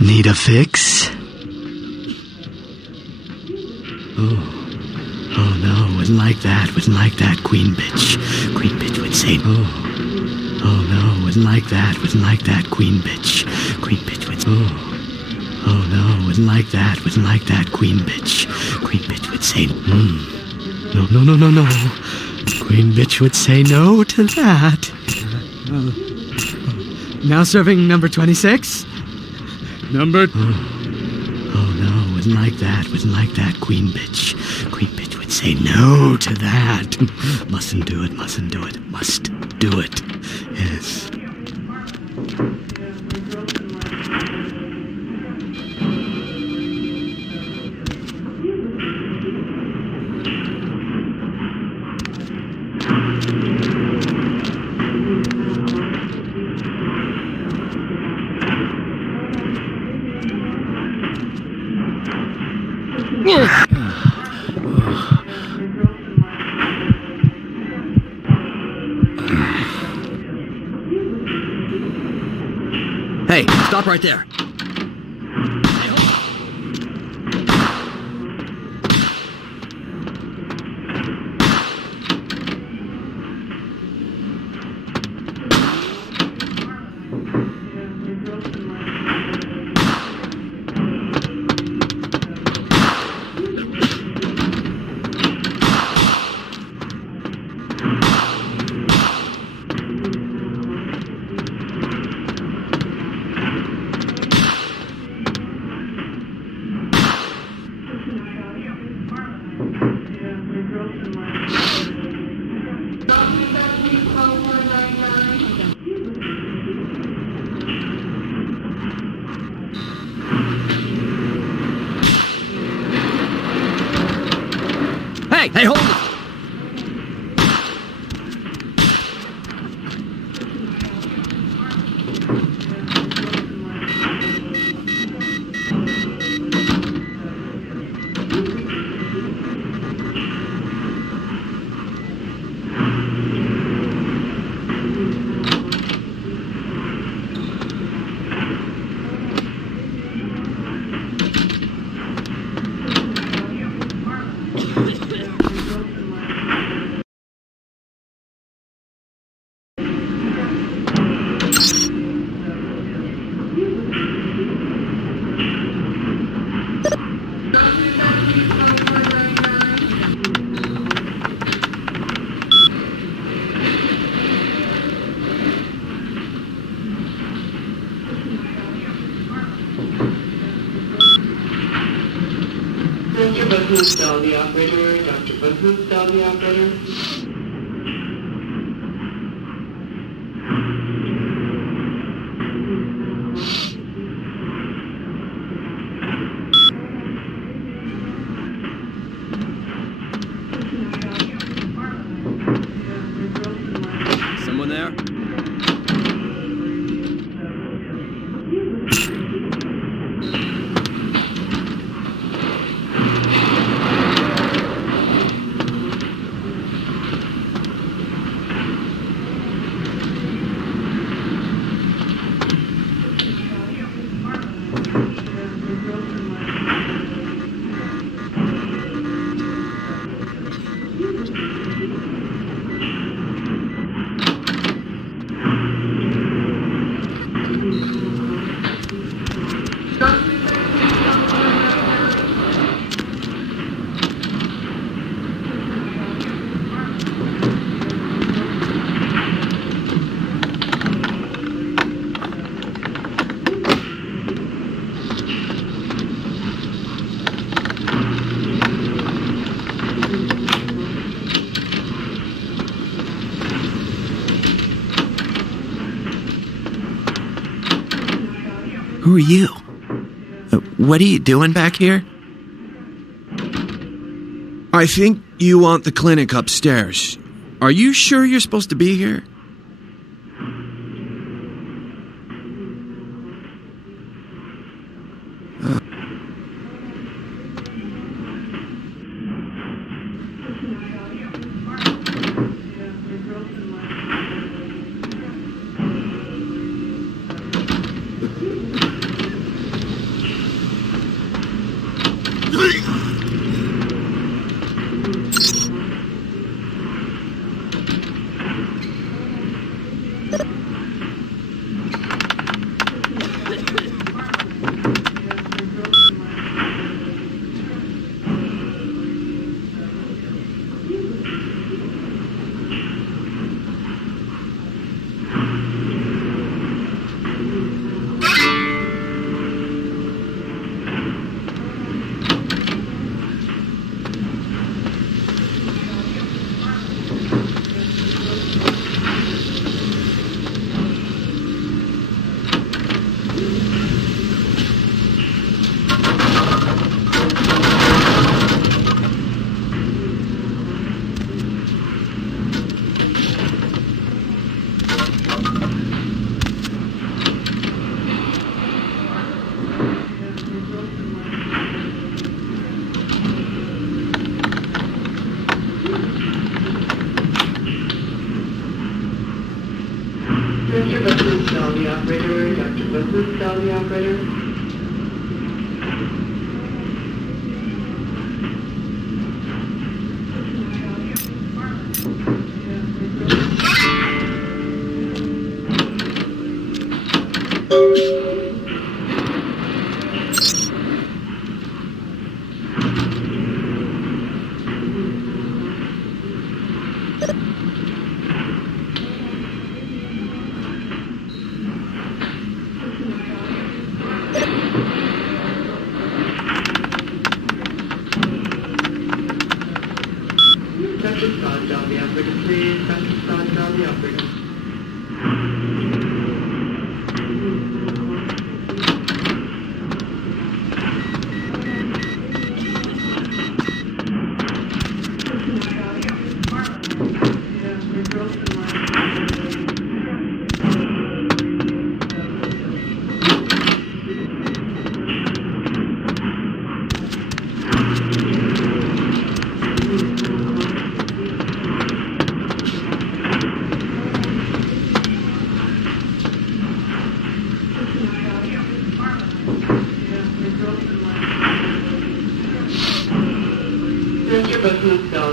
Need a fix? Oh no, wouldn't like that, queen bitch. Queen bitch would say, oh no, wouldn't like that, queen bitch. Queen bitch would say, oh no, wouldn't like that, queen bitch. Queen bitch would say, no. Queen bitch would say no to that. Now serving number 26? Number... Oh no, wouldn't like that, queen bitch. Queen bitch would say no to that. Mustn't do it, must do it. Yes. Hey, stop right there. Hey, hold it! Dr. Bahoop, dial the operator. Dr. Bahoop, dial the operator. Someone there? Who are you? What are you doing back here? I think you want the clinic upstairs. Are you sure you're supposed to be here? Dr. Bahoop, dial the operator. Dr. Bahoop, dial the operator. Dr. Scott, dial the operator, please. Dr. Scott, dial the operator.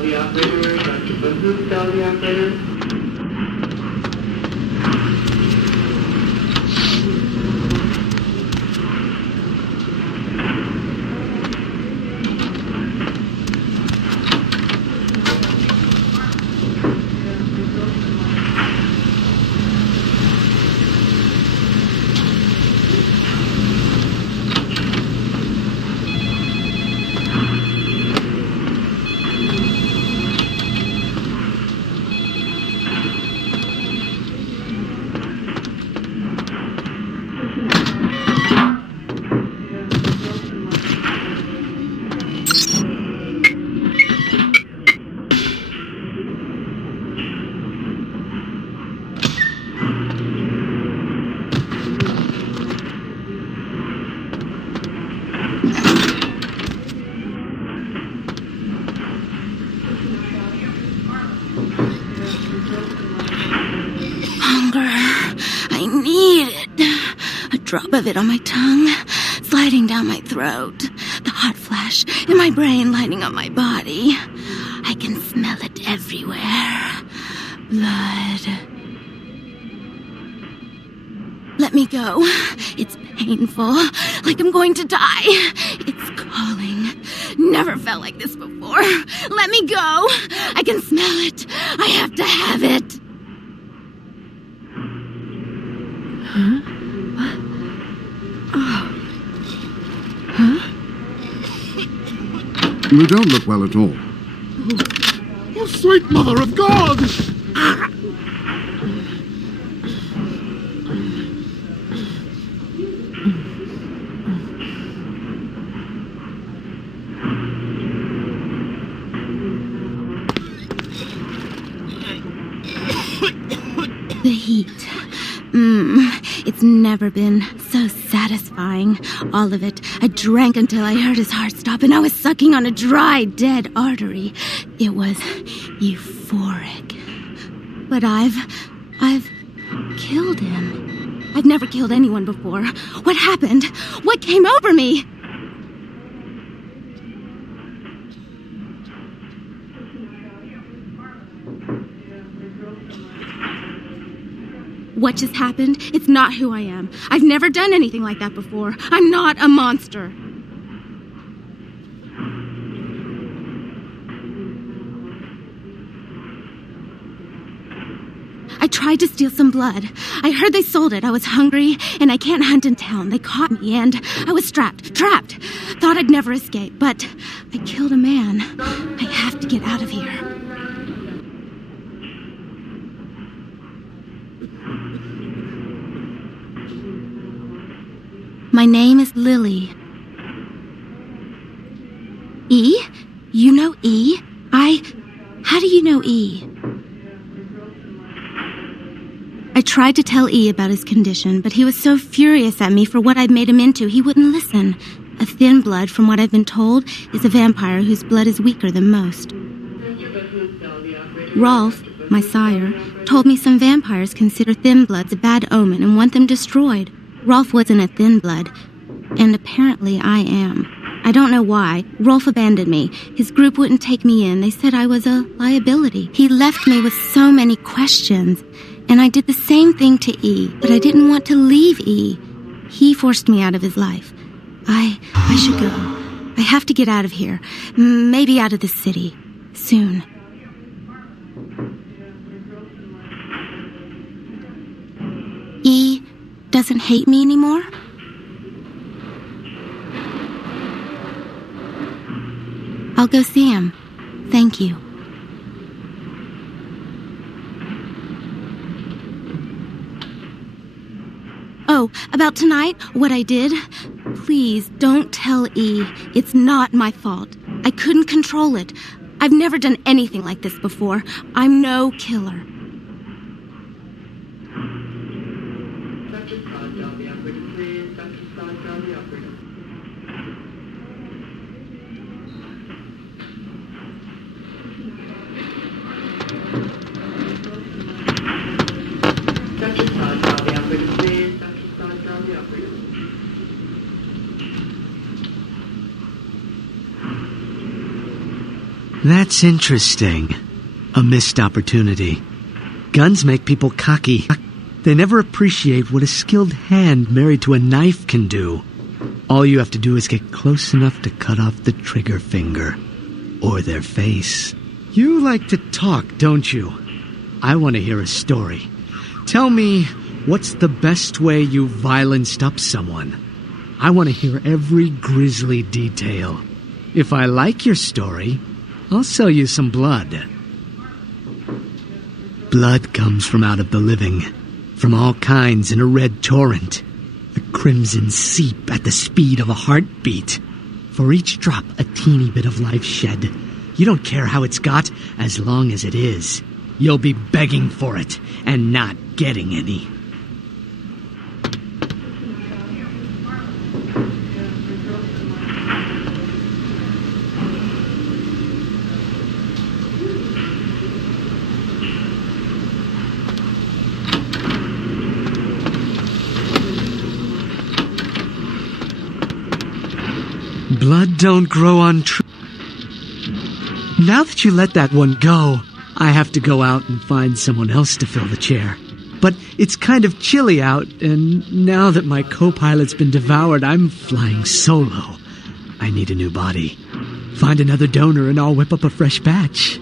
the operator. Dr. Booth, tell the operator. Hunger. I need it. A drop of it on my tongue, sliding down my throat. The hot flash in my brain lighting up my body. I can smell it everywhere. Blood. Let me go. It's painful, like I'm going to die. It's calling. Never felt like this before. Let me go. I can smell it. I have to have it. Huh? Oh. Huh? You don't look well at all. Oh, sweet mother of God! The heat. It's never been so satisfying. All of it. I drank until I heard his heart stop and I was sucking on a dry, dead artery. It was euphoric. But I've killed him. I've never killed anyone before. What happened? What came over me? What just happened? It's not who I am. I've never done anything like that before. I'm not a monster. I tried to steal some blood. I heard they sold it. I was hungry, and I can't hunt in town. They caught me, and I was trapped. Thought I'd never escape, but I killed a man. I have to get out of here. My name is Lily. E? You know E? How do you know E? I tried to tell E about his condition, but he was so furious at me for what I'd made him into, he wouldn't listen. A thin blood, from what I've been told, is a vampire whose blood is weaker than most. Rolf, my sire, told me some vampires consider thin bloods a bad omen and want them destroyed. Rolf wasn't a thin blood, and apparently I am. I don't know why. Rolf abandoned me. His group wouldn't take me in. They said I was a liability. He left me with so many questions, and I did the same thing to E, but I didn't want to leave E. He forced me out of his life. I should go. I have to get out of here. Maybe out of the city. Soon. E doesn't hate me anymore? I'll go see him. Thank you. Oh, about tonight, what I did? Please, don't tell E. It's not my fault. I couldn't control it. I've never done anything like this before. I'm no killer. Dr. Todd, tell the operator, please. Dr. Todd, tell the operator. Dr. Todd, tell the operator, please. Dr. Todd, tell the operator. That's interesting. A missed opportunity. Guns make people cocky. They never appreciate what a skilled hand married to a knife can do. All you have to do is get close enough to cut off the trigger finger. Or their face. You like to talk, don't you? I want to hear a story. Tell me, what's the best way you violenced up someone? I want to hear every grisly detail. If I like your story, I'll sell you some blood. Blood comes from out of the living, from all kinds in a red torrent. The crimson seep at the speed of a heartbeat. For each drop, a teeny bit of life shed. You don't care how it's got, as long as it is. You'll be begging for it, and not getting any. Blood don't grow on trees. Now that you let that one go, I have to go out and find someone else to fill the chair. But it's kind of chilly out, and now that my co-pilot's been devoured, I'm flying solo. I need a new body. Find another donor and I'll whip up a fresh batch.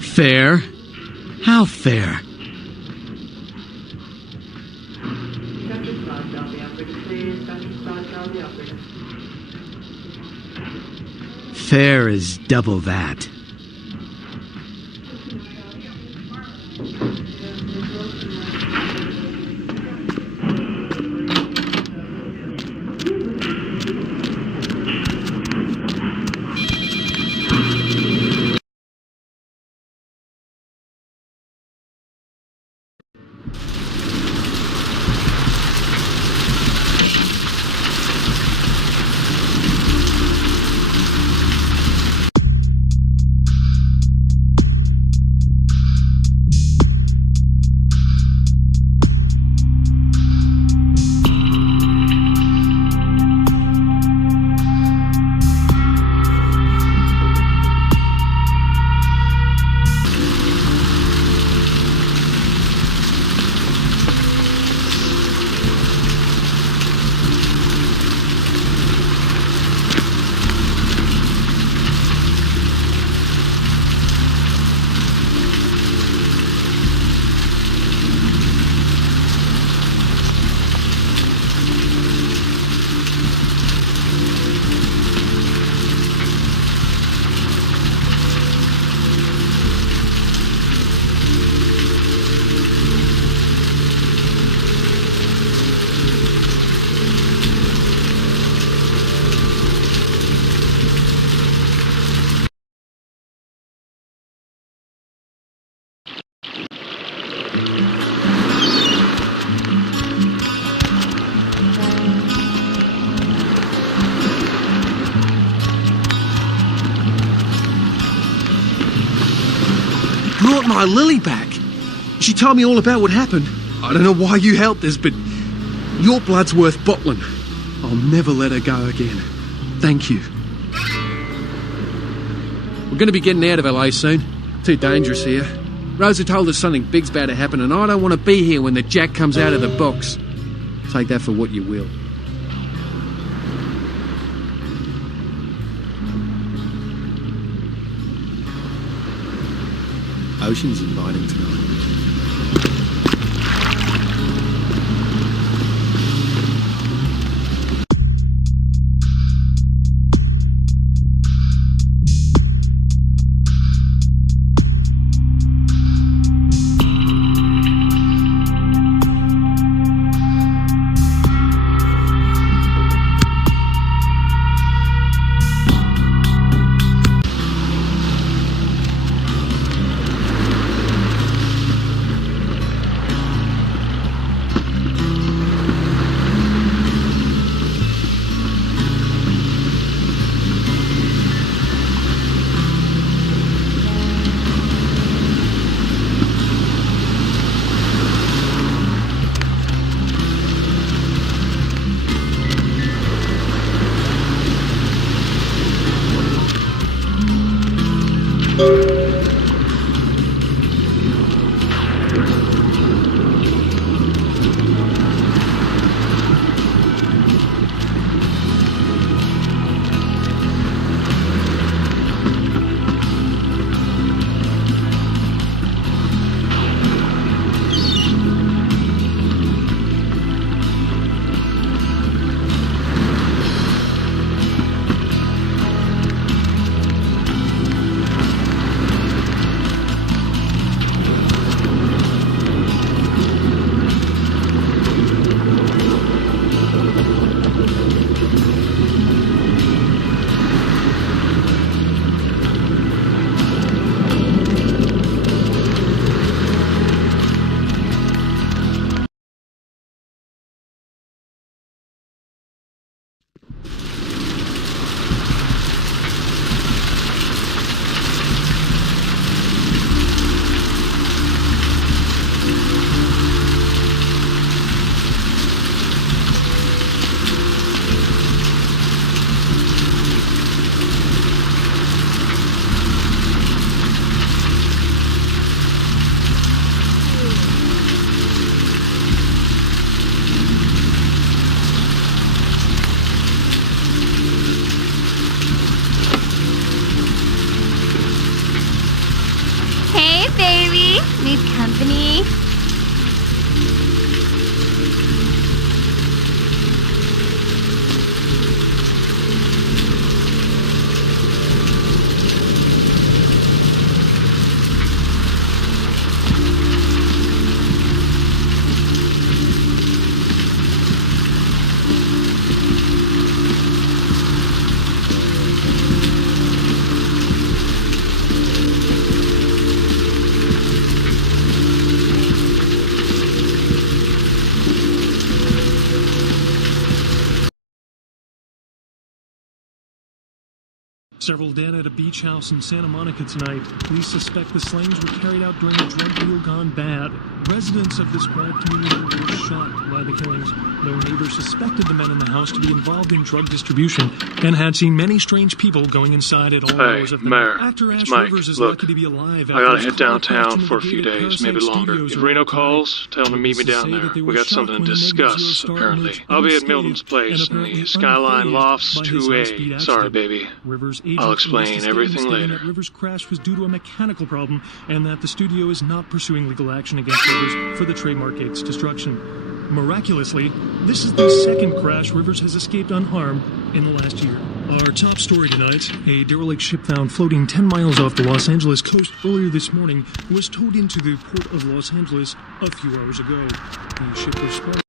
Fair? How fair? Dr. Scott, tell the operator, please. Dr. Scott, tell the operator. Fair is double that. Brought my Lily back. She told me all about what happened. I don't know why you helped us, but your blood's worth bottling. I'll never let her go again. Thank you. We're going to be getting out of LA soon. Too dangerous here. Rosa told us something big's about to happen, and I don't want to be here when the jack comes out of the box. Take that for what you will. Ocean's inviting tonight. Hey, baby. Need company? Several dead at a beach house in Santa Monica tonight. Police suspect the slayings were carried out during a drug deal gone bad. Residents of this quiet community were shocked by the killings, though neighbors suspected the men in the house to be involved in drug distribution and had seen many strange people going inside at all hours of the Mayor, night. Actor it's Ash Mike. Rivers is Look, lucky to be alive. I gotta after head his car downtown crashed for a into few the gated days, maybe Parasite longer. Studios If earlier Reno tonight. calls, tell him to meet me down Say there. that they We were got shocked something to when the Negative discuss, Zero Star apparently. emerged I'll be at unscathed Milton's and place in apparently the Skyline unfazed Lofts by his high-speed 2A. accident. Sorry, baby. Rivers' I'll agent explain released a everything statement stating later. that Rivers' crash was due to a mechanical problem and that the studio is not pursuing legal action against Rivers for the trademark gate's destruction. Miraculously, this is the second crash Rivers has escaped unharmed in the last year. Our top story tonight, a derelict ship found floating 10 miles off the Los Angeles coast earlier this morning was towed into the port of Los Angeles a few hours ago. The ship was spotted.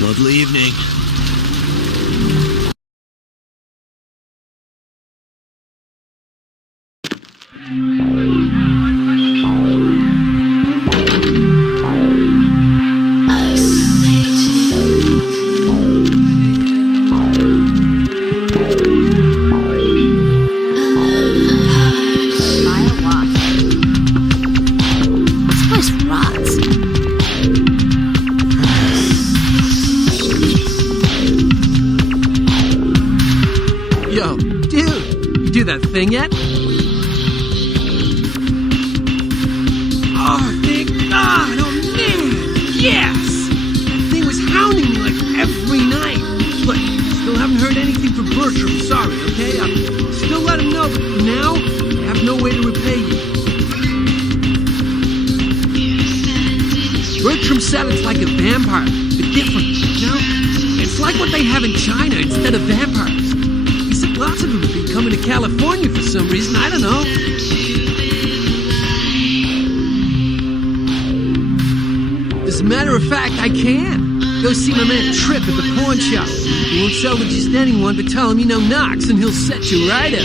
Lovely evening. Yo, dude, you do that thing yet? Oh, thank God! Oh, man! Yes! That thing was hounding me like every night. Look, still haven't heard anything from Bertram. Sorry, okay? I'll still let him know, but for now, I have no way to repay you. Bertram said it's like a vampire, but different, you know? It's like what they have in China instead of vampires. He said lots of them have been coming to California for some reason, I don't know. As a matter of fact, I can. Go see my man Trip at the pawn shop. He won't sell to just anyone, but tell him you know Knox and he'll set you right up.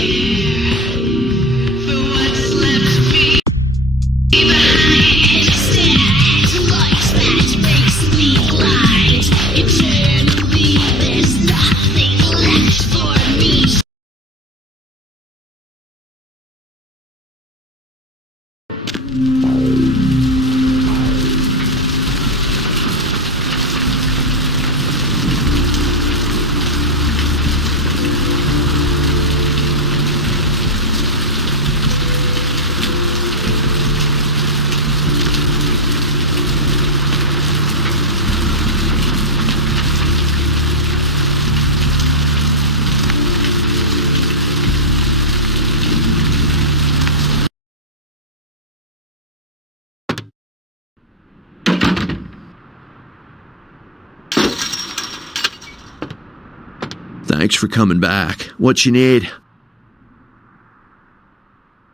Thanks for coming back. What you need?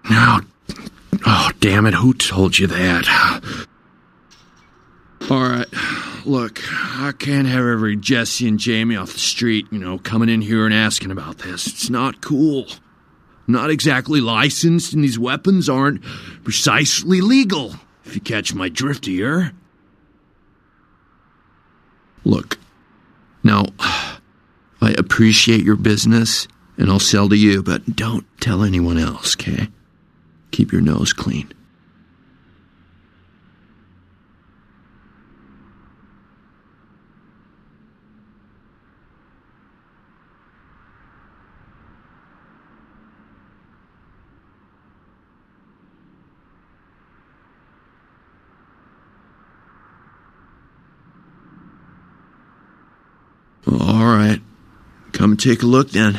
Oh, damn it. Who told you that? Alright, look, I can't have every Jesse and Jamie off the street, coming in here and asking about this. It's not cool. I'm not exactly licensed, and these weapons aren't precisely legal, if you catch my drift here. Look, now, I appreciate your business, and I'll sell to you, but don't tell anyone else, okay? Keep your nose clean. All right. Come and take a look then.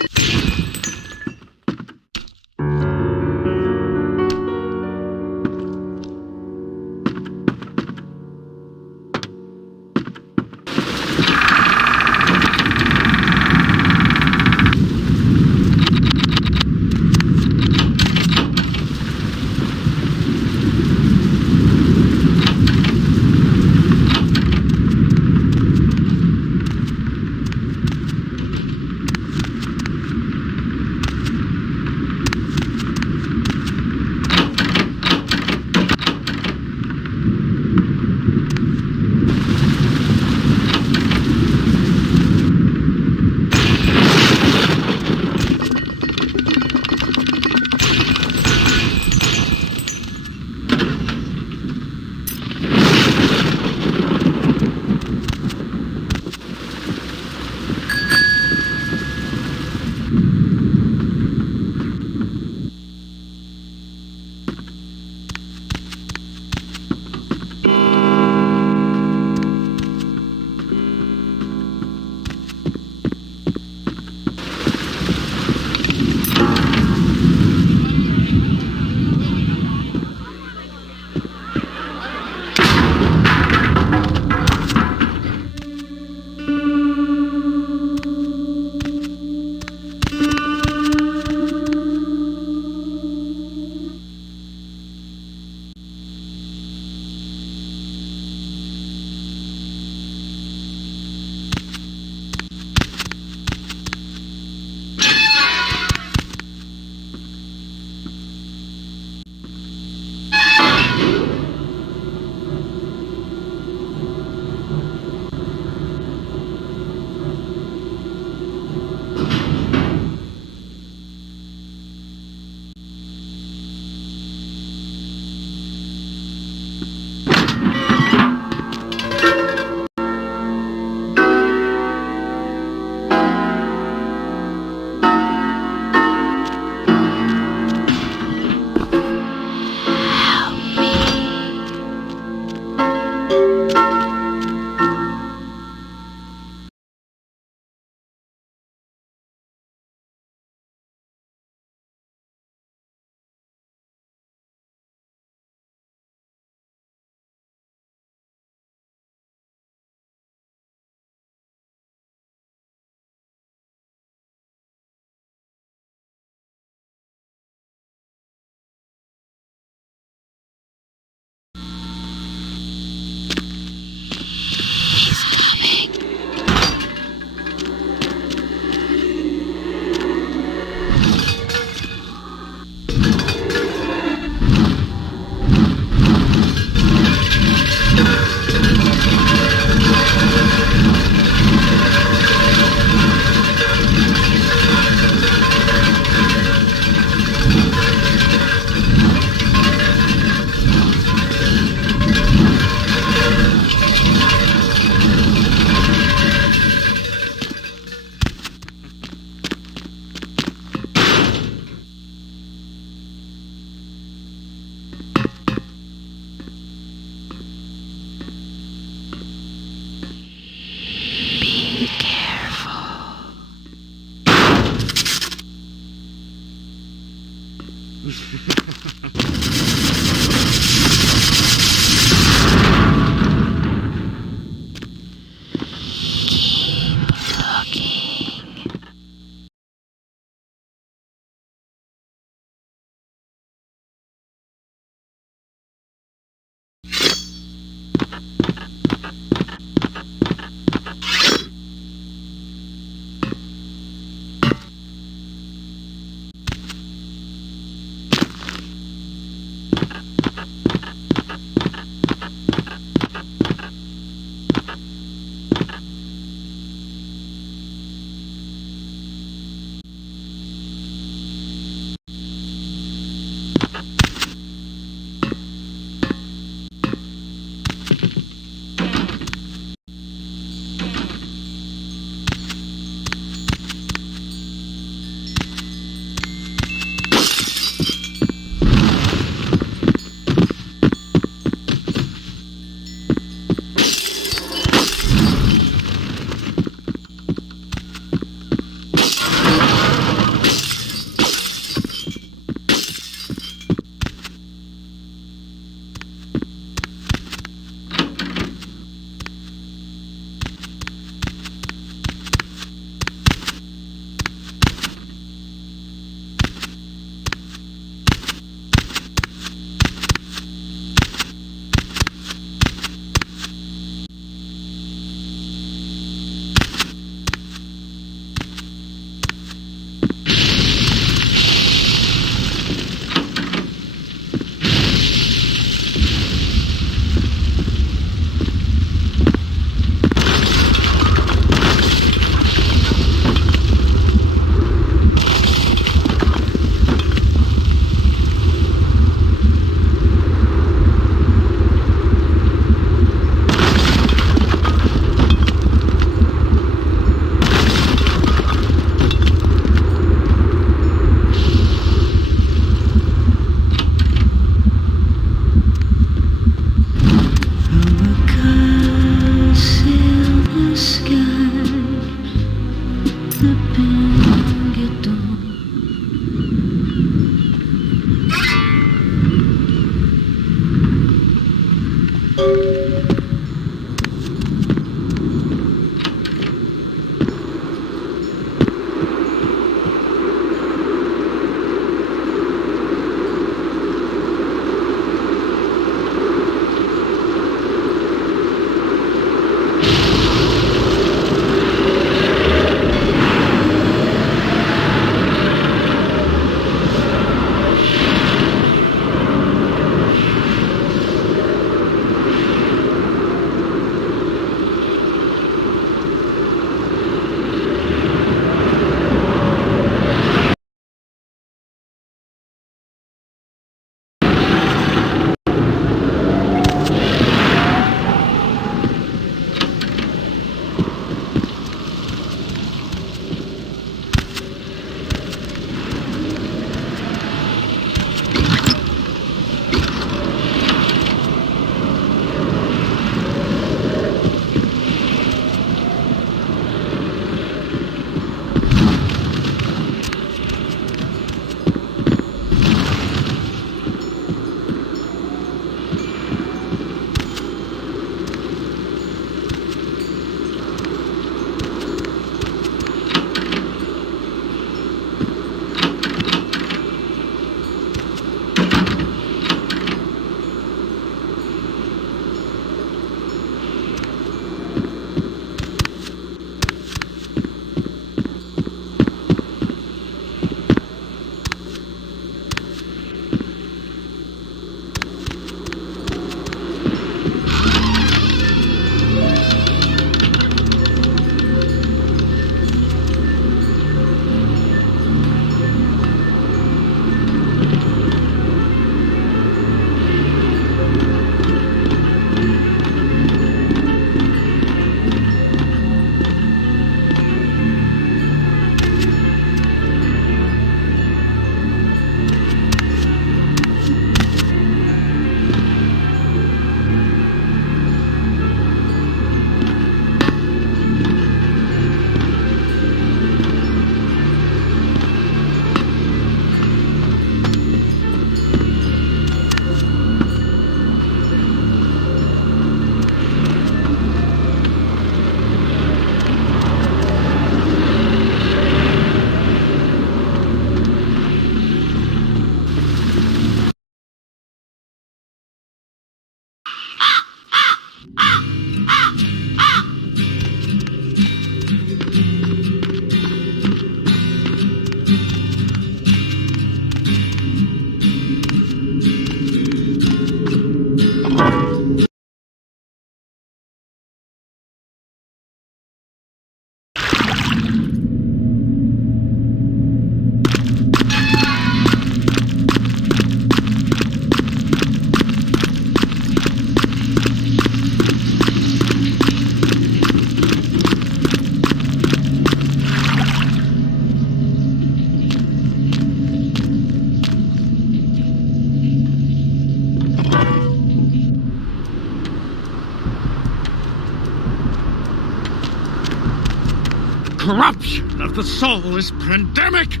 Corruption of the soul is pandemic.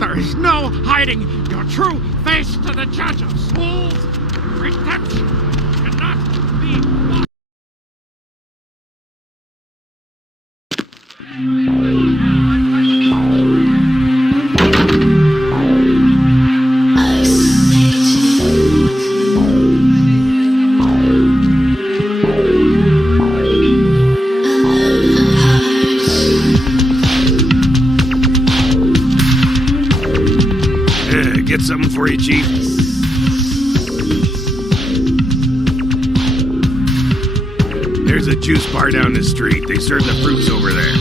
There is no hiding your true face to the judge of souls. Redemption cannot be. Get something for you, Chief. There's a juice bar down the street. They serve the fruits over there.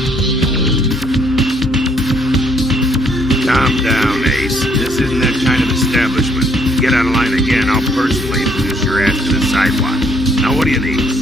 Calm down, Ace. This isn't that kind of establishment. Get out of line again, I'll personally introduce your ass to the sidewalk. Now what do you need?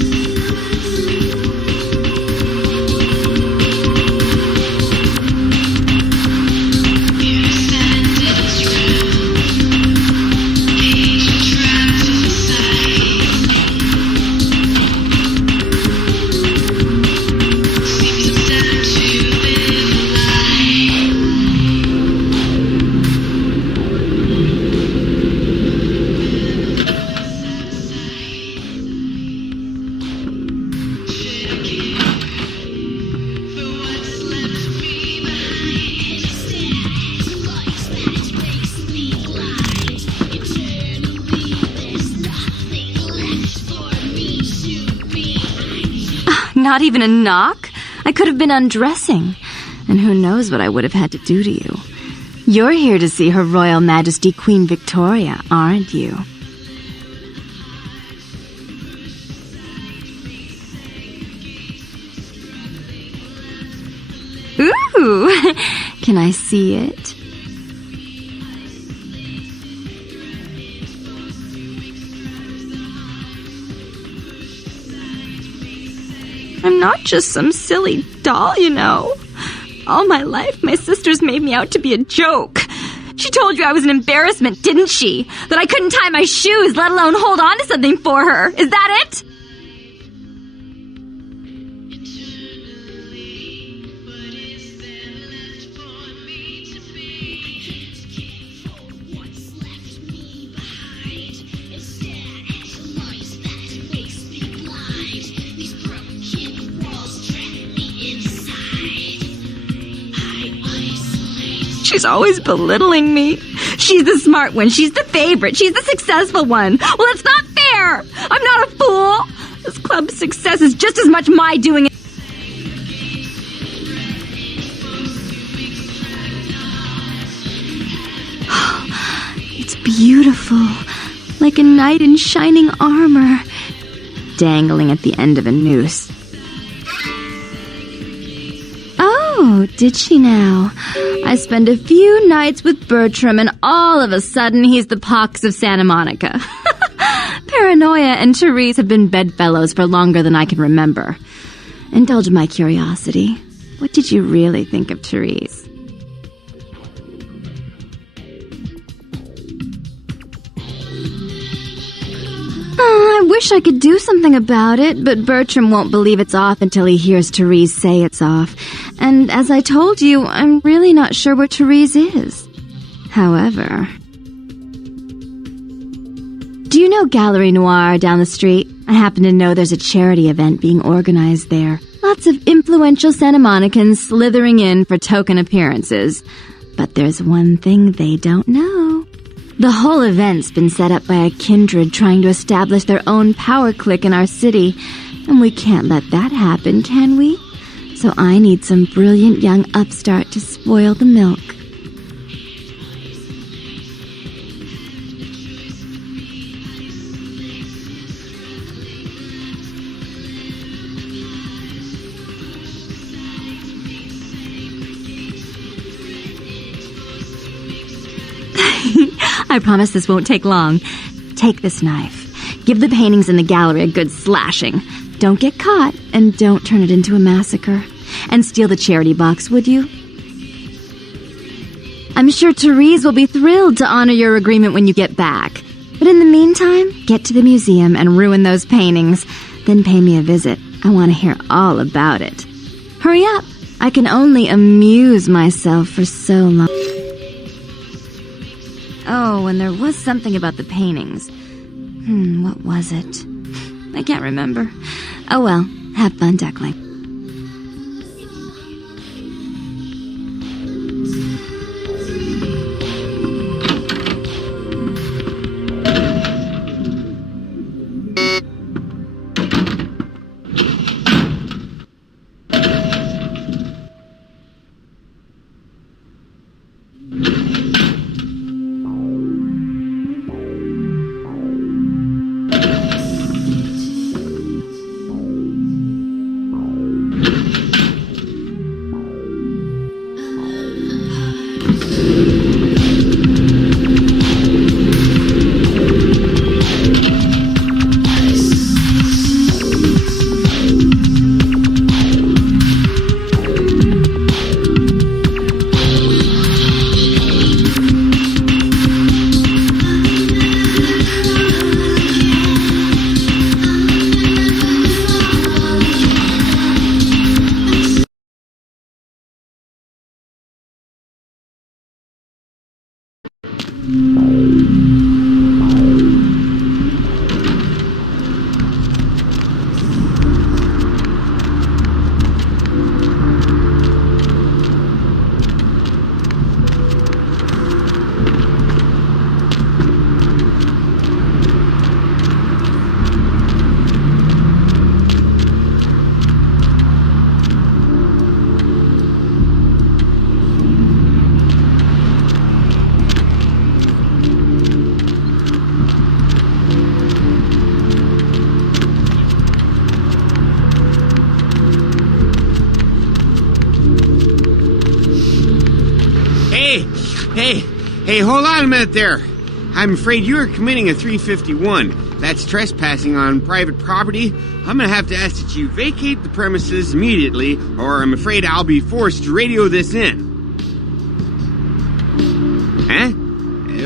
Not even a knock? I could have been undressing. And who knows what I would have had to do to you. You're here to see Her Royal Majesty Queen Victoria, aren't you? Ooh! Can I see it? I'm not just some silly doll, you know. All my life, my sisters made me out to be a joke. She told you I was an embarrassment, didn't she? That I couldn't tie my shoes, let alone hold on to something for her. Is that it? She's always belittling me. She's the smart one. She's the favorite. She's the successful one. Well, it's not fair. I'm not a fool. This club's success is just as much my doing. It's beautiful. Like a knight in shining armor, dangling at the end of a noose. Oh, did she now? I spend a few nights with Bertram and all of a sudden he's the pox of Santa Monica. Paranoia and Therese have been bedfellows for longer than I can remember. Indulge my curiosity. What did you really think of Therese? I wish I could do something about it, but Bertram won't believe it's off until he hears Therese say it's off. And as I told you, I'm really not sure where Therese is. However... Do you know Gallery Noir down the street? I happen to know there's a charity event being organized there. Lots of influential Santa Monicans slithering in for token appearances. But there's one thing they don't know. The whole event's been set up by a kindred trying to establish their own power clique in our city. And we can't let that happen, can we? So I need some brilliant young upstart to spoil the milk. I promise this won't take long. Take this knife. Give the paintings in the gallery a good slashing. Don't get caught, and don't turn it into a massacre. And steal the charity box, would you? I'm sure Therese will be thrilled to honor your agreement when you get back. But in the meantime, get to the museum and ruin those paintings. Then pay me a visit. I want to hear all about it. Hurry up. I can only amuse myself for so long. Oh, and there was something about the paintings. What was it? I can't remember. Oh well, have fun, duckling. Hey, hold on a minute there. I'm afraid you are committing a 351. That's trespassing on private property. I'm gonna have to ask that you vacate the premises immediately, or I'm afraid I'll be forced to radio this in. Huh?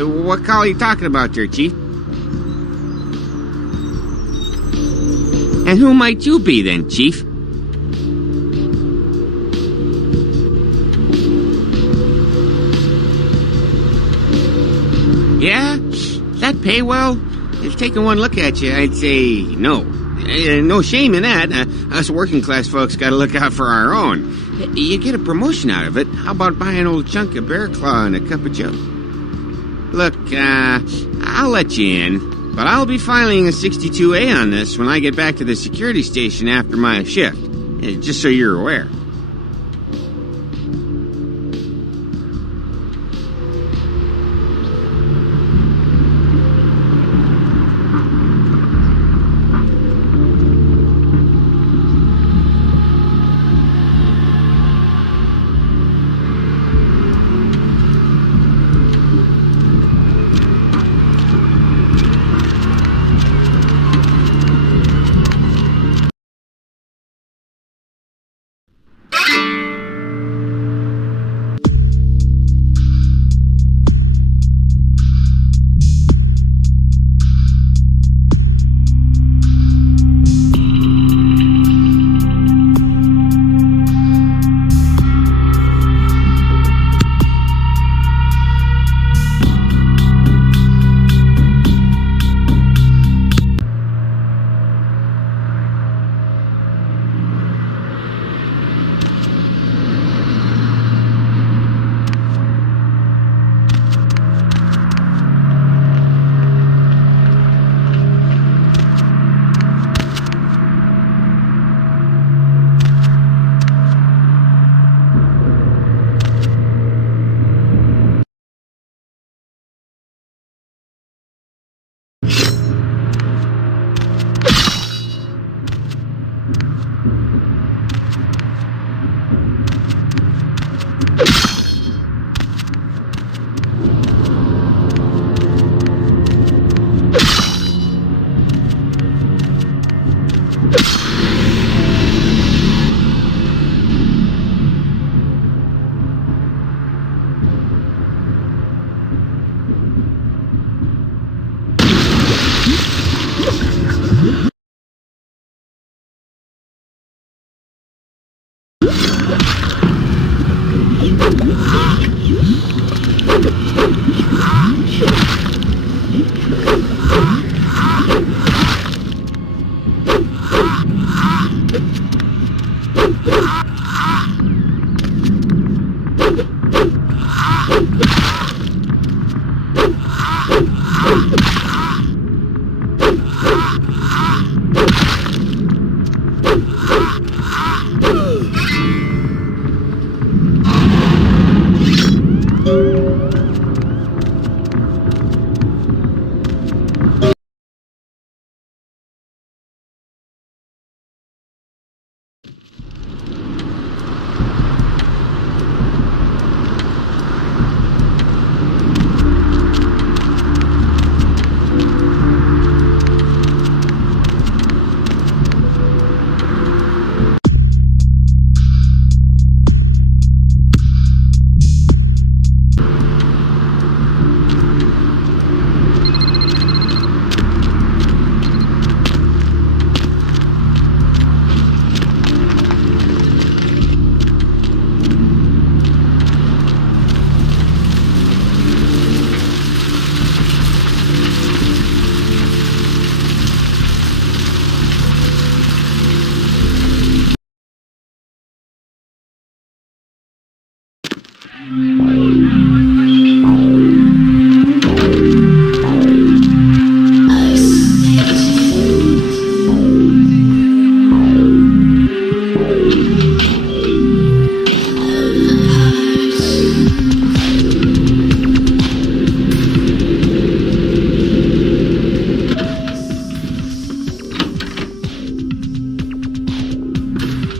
What call are you talking about there, Chief? And who might you be then, Chief? Yeah? That pay well? If taking one look at you, I'd say no. No shame in that. Us working class folks gotta look out for our own. You get a promotion out of it. How about buying an old chunk of bear claw and a cup of joe? Look, I'll let you in, but I'll be filing a 62A on this when I get back to the security station after my shift. Just so you're aware.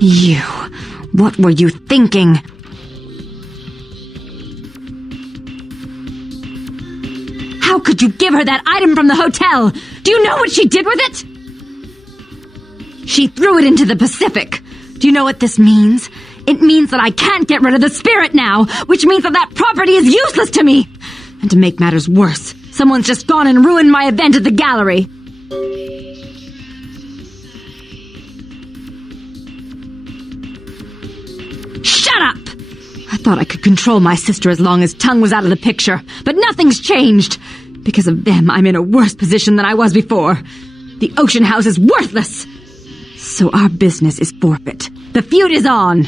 You. What were you thinking? How could you give her that item from the hotel? Do you know what she did with it? She threw it into the Pacific. Do you know what this means? It means that I can't get rid of the spirit now, which means that that property is useless to me. And to make matters worse, someone's just gone and ruined my event at the gallery. Shut up! I thought I could control my sister as long as Tongue was out of the picture, but nothing's changed. Because of them, I'm in a worse position than I was before. The Ocean House is worthless. So our business is forfeit. The feud is on.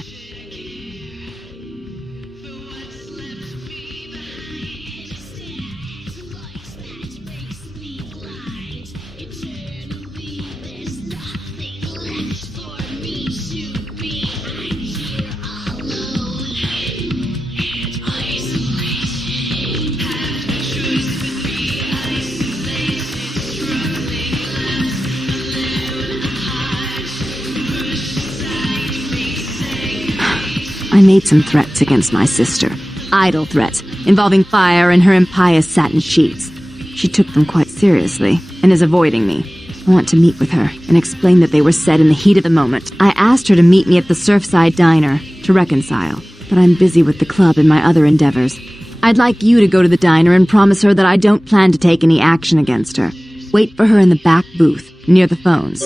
I made some threats against my sister. Idle threats, involving fire and her impious satin sheets. She took them quite seriously, and is avoiding me. I want to meet with her, and explain that they were said in the heat of the moment. I asked her to meet me at the Surfside Diner, to reconcile, but I'm busy with the club and my other endeavors. I'd like you to go to the diner and promise her that I don't plan to take any action against her. Wait for her in the back booth, near the phones.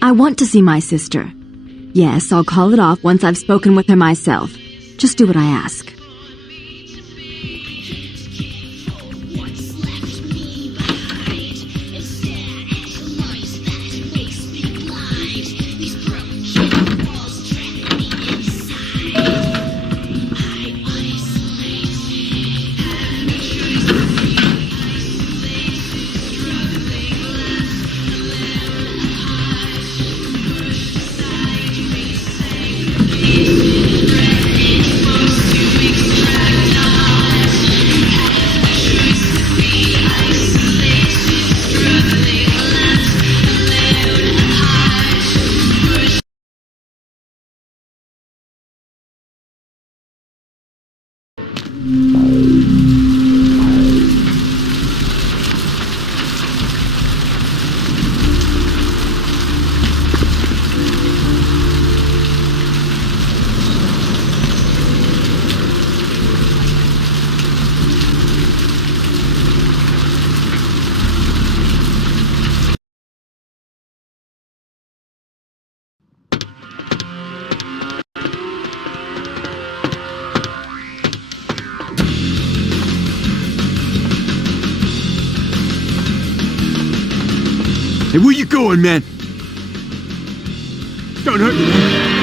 I want to see my sister. Yes, I'll call it off once I've spoken with her myself. Just do what I ask. Hey, where you going, man? Don't hurt you, man.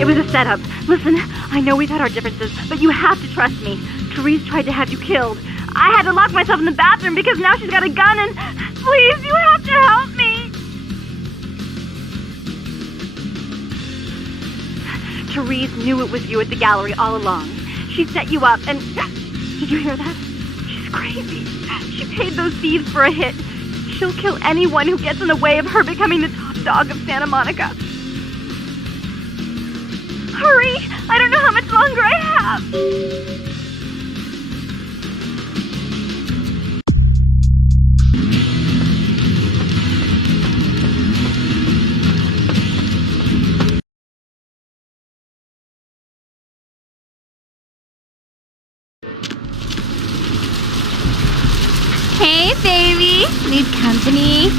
It was a setup. Listen, I know we've had our differences, but you have to trust me. Therese tried to have you killed. I had to lock myself in the bathroom because now she's got a gun and... Please, you have to help me. Therese knew it was you at the gallery all along. She set you up and... Did you hear that? She's crazy. She paid those thieves for a hit. She'll kill anyone who gets in the way of her becoming the top dog of Santa Monica. Hurry! I don't know how much longer I have. Hey, baby. Need company?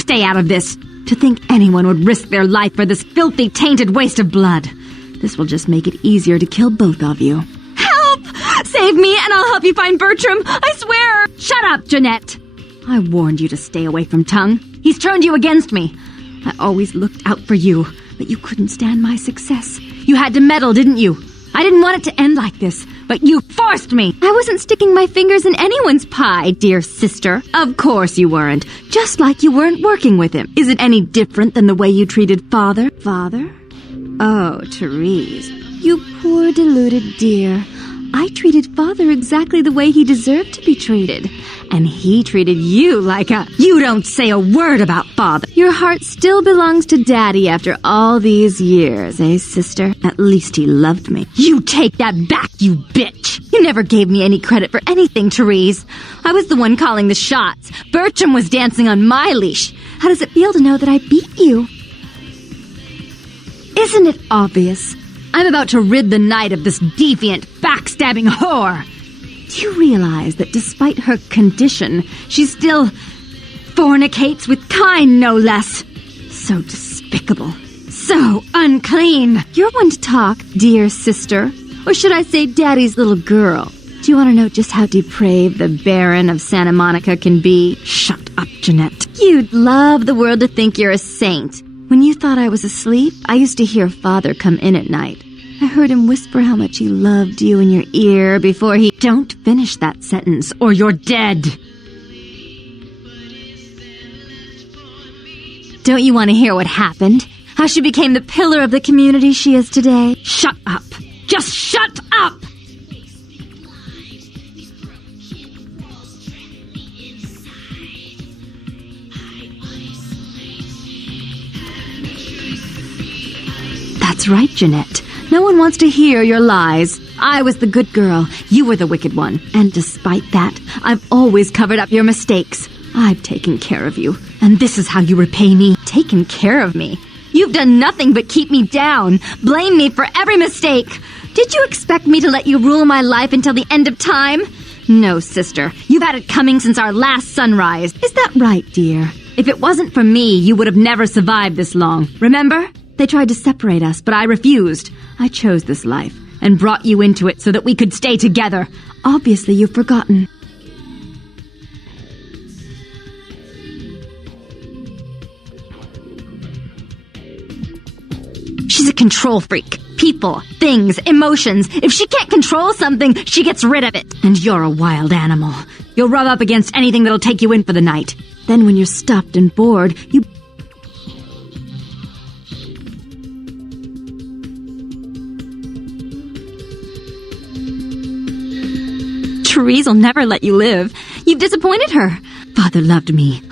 Stay out of this. To think anyone would risk their life for this filthy, tainted waste of blood. This will just make it easier to kill both of you. Help! Save me and I'll help you find Bertram. I swear! Shut up, Jeanette. I warned you to stay away from Tongue. He's turned you against me. I always looked out for you, but you couldn't stand my success. You had to meddle, didn't you? I didn't want it to end like this, but you forced me. I wasn't sticking my fingers in anyone's pie, dear sister. Of course you weren't. Just like you weren't working with him. Is it any different than the way you treated Father? Father? Oh, Therese. You poor deluded dear. I treated Father exactly the way he deserved to be treated. And he treated you like a... You don't say a word about Father. Your heart still belongs to Daddy after all these years, eh, sister? At least he loved me. You take that back, you bitch! You never gave me any credit for anything, Therese. I was the one calling the shots. Bertram was dancing on my leash. How does it feel to know that I beat you? Isn't it obvious? I'm about to rid the night of this deviant, backstabbing whore. Do you realize that despite her condition, she still fornicates with Kine, no less? So despicable. So unclean. You're one to talk, dear sister. Or should I say Daddy's little girl? Do you want to know just how depraved the Baron of Santa Monica can be? Shut up, Jeanette. You'd love the world to think you're a saint. When you thought I was asleep, I used to hear Father come in at night. I heard him whisper how much he loved you in your ear before he... Don't finish that sentence, or you're dead. Don't you want to hear what happened? How she became the pillar of the community she is today? Shut up. Just shut up! That's right, Jeanette. No one wants to hear your lies. I was the good girl. You were the wicked one. And despite that, I've always covered up your mistakes. I've taken care of you. And this is how you repay me. Taken care of me. You've done nothing but keep me down. Blame me for every mistake. Did you expect me to let you rule my life until the end of time? No, sister. You've had it coming since our last sunrise. Is that right, dear? If it wasn't for me, you would have never survived this long. Remember? They tried to separate us, but I refused. I chose this life and brought you into it so that we could stay together. Obviously, you've forgotten. She's a control freak. People, things, emotions. If she can't control something, she gets rid of it. And you're a wild animal. You'll rub up against anything that'll take you in for the night. Then when you're stuffed and bored, you... Therese will never let you live. You've disappointed her. Father loved me.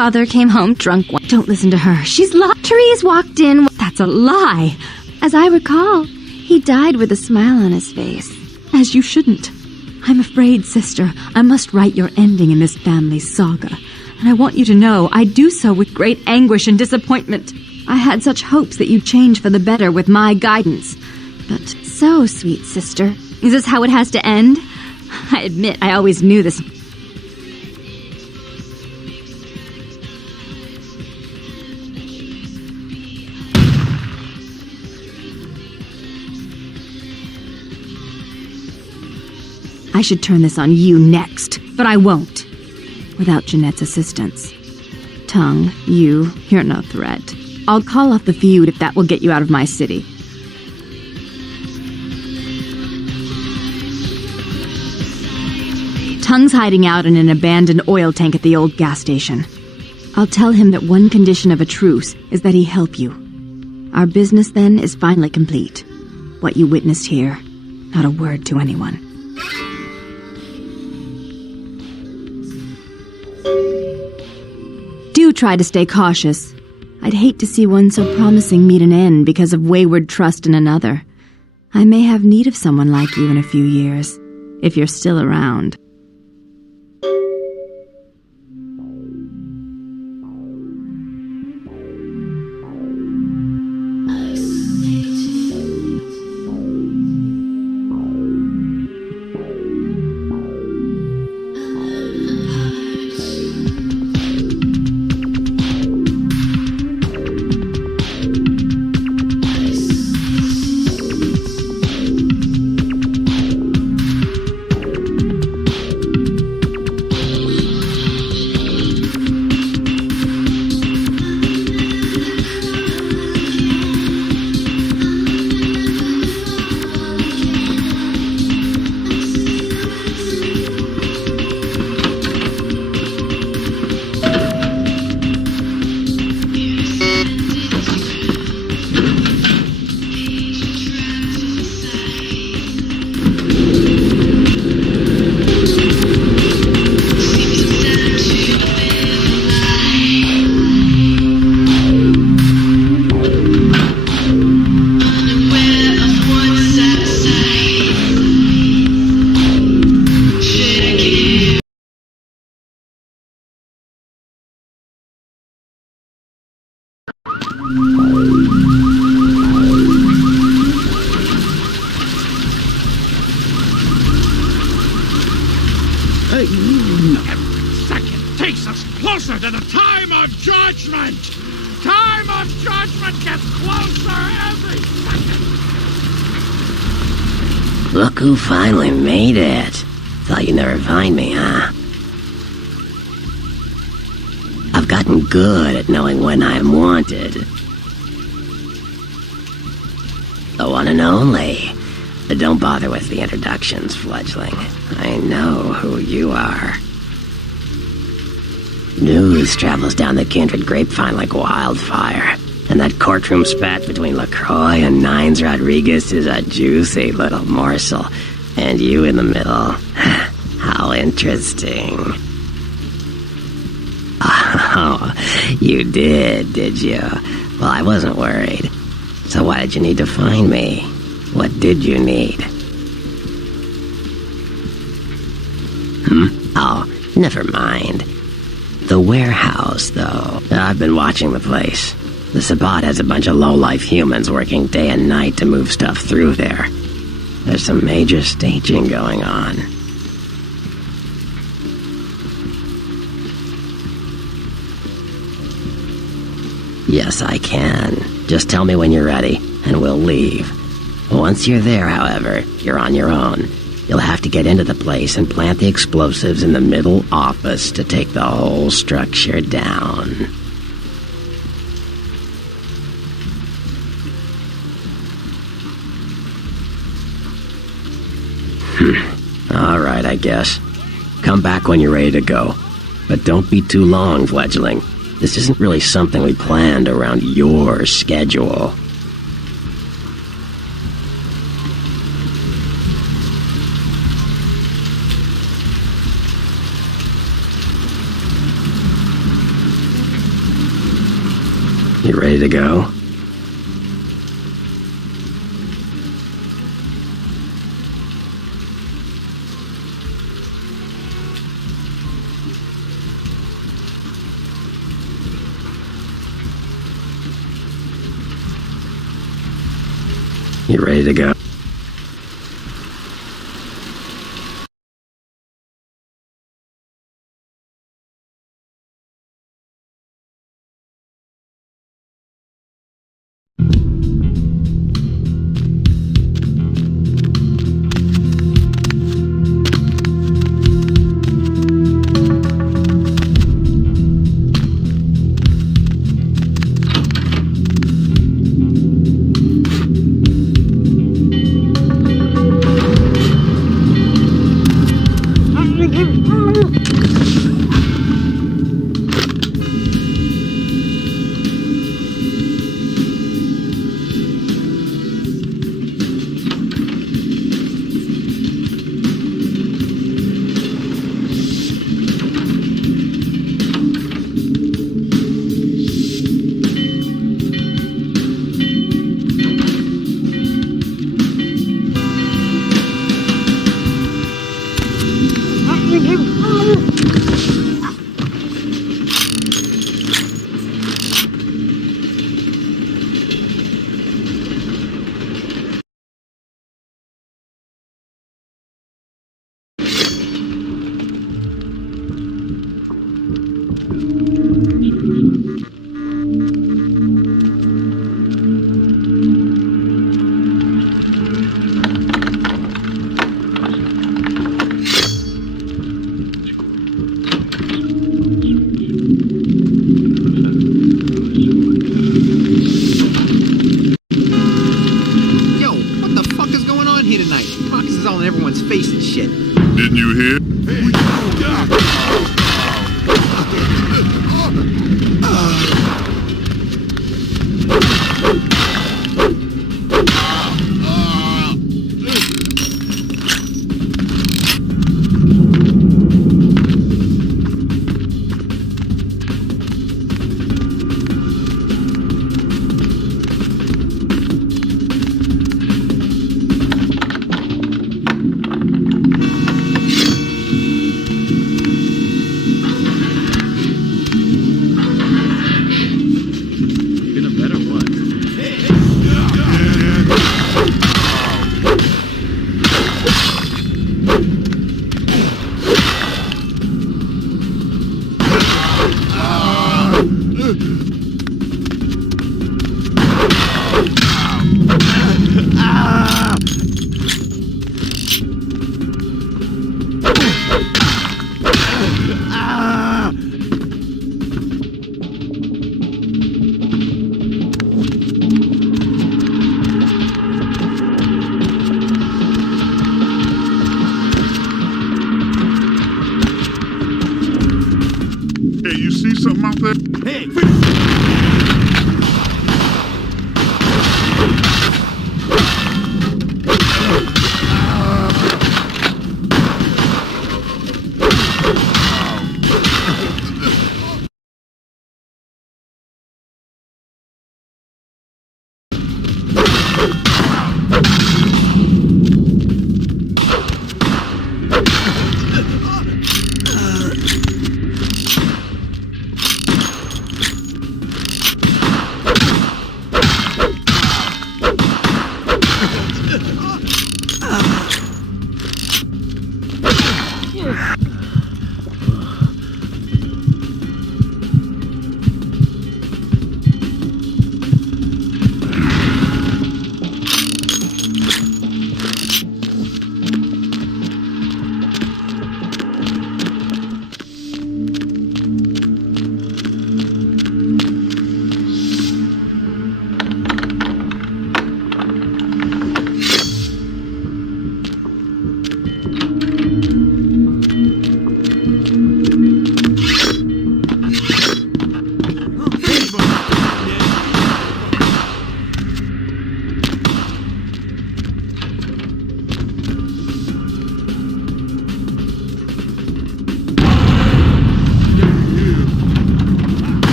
father came home drunk. Don't listen to her. She's lied. Therese walked in. That's a lie. As I recall, he died with a smile on his face. As you shouldn't. I'm afraid, sister, I must write your ending in this family saga. And I want you to know I do so with great anguish and disappointment. I had such hopes that you'd change for the better with my guidance. But so, sweet sister, is this how it has to end? I admit I always knew this. I should turn this on you next, but I won't. Without Jeanette's assistance. Tongue, you're no threat. I'll call off the feud if that will get you out of my city. Tongue's hiding out in an abandoned oil tank at the old gas station. I'll tell him that one condition of a truce is that he help you. Our business then is finally complete. What you witnessed here, not a word to anyone. Do try to stay cautious. I'd hate to see one so promising meet an end because of wayward trust in another. I may have need of someone like you in a few years, if you're still around. Every second takes us closer to the time of judgment! Time of judgment gets closer every second! Look who finally made it. Thought you'd never find me, huh? I've gotten good at knowing when I'm wanted. The one and only. But don't bother with the introductions, fledgling. I know who you are. News travels down the kindred grapevine like wildfire. And that courtroom spat between LaCroix and Nines Rodriguez is a juicy little morsel. And you in the middle. How interesting. Oh, you did you? Well, I wasn't worried. So why did you need to find me? What did you need? Oh, never mind. The warehouse, though. I've been watching the place. The Sabbat has a bunch of low-life humans working day and night to move stuff through there. There's some major staging going on. Yes, I can. Just tell me when you're ready, and we'll leave. Once you're there, however, you're on your own. You'll have to get into the place and plant the explosives in the middle office to take the whole structure down. All right, I guess. Come back when you're ready to go. But don't be too long, fledgling. This isn't really something we planned around your schedule. You ready to go? You ready to go?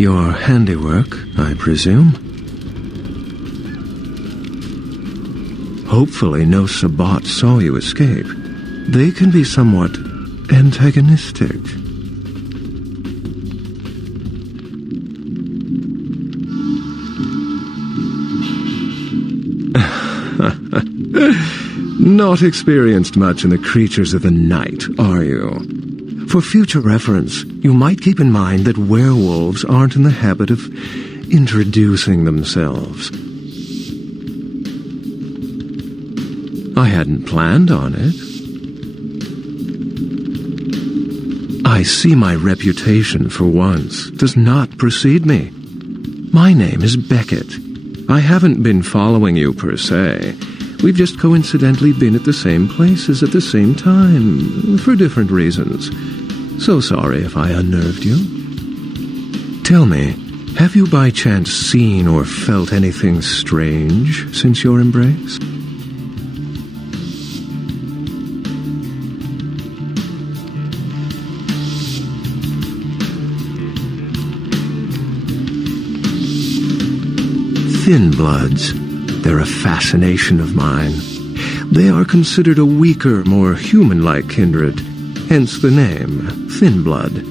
Your handiwork, I presume? Hopefully no Sabbat saw you escape. They can be somewhat antagonistic. Not experienced much in the creatures of the night, are you? For future reference, you might keep in mind that werewolves aren't in the habit of introducing themselves. I hadn't planned on it. I see my reputation, for once, does not precede me. My name is Beckett. I haven't been following you per se. We've just coincidentally been at the same places at the same time, for different reasons. So sorry if I unnerved you. Tell me, have you by chance seen or felt anything strange since your embrace? Thin bloods. They're a fascination of mine. They are considered a weaker, more human-like kindred, hence the name, Thin Blood.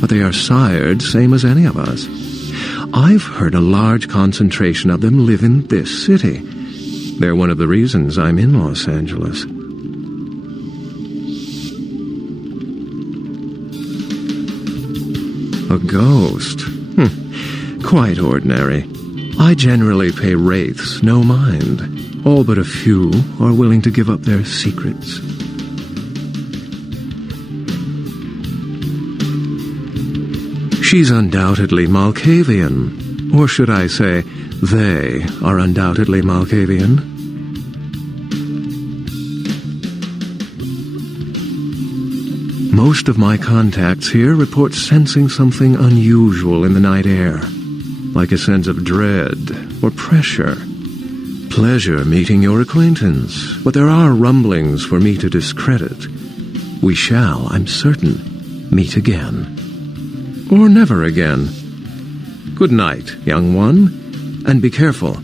But they are sired same as any of us. I've heard a large concentration of them live in this city. They're one of the reasons I'm in Los Angeles. A ghost? Quite ordinary. I generally pay wraiths no mind. All but a few are willing to give up their secrets. She's undoubtedly Malkavian. Or should I say, they are undoubtedly Malkavian. Most of my contacts here report sensing something unusual in the night air. Like a sense of dread or pressure. Pleasure meeting your acquaintance, but there are rumblings for me to discredit. We shall, I'm certain, meet again. Or never again. Good night, young one, and be careful.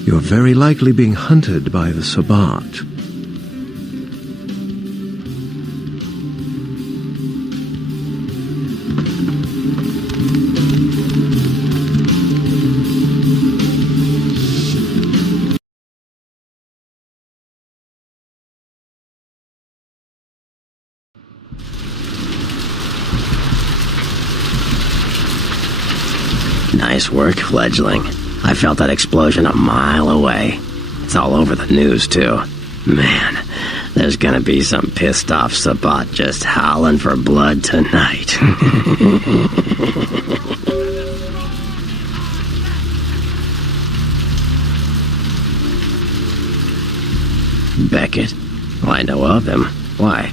You're very likely being hunted by the Sabbat. Nice work, fledgling. I felt that explosion a mile away. It's all over the news, too. Man, there's gonna be some pissed-off Sabbat just howling for blood tonight. Beckett? Well, I know of him. Why?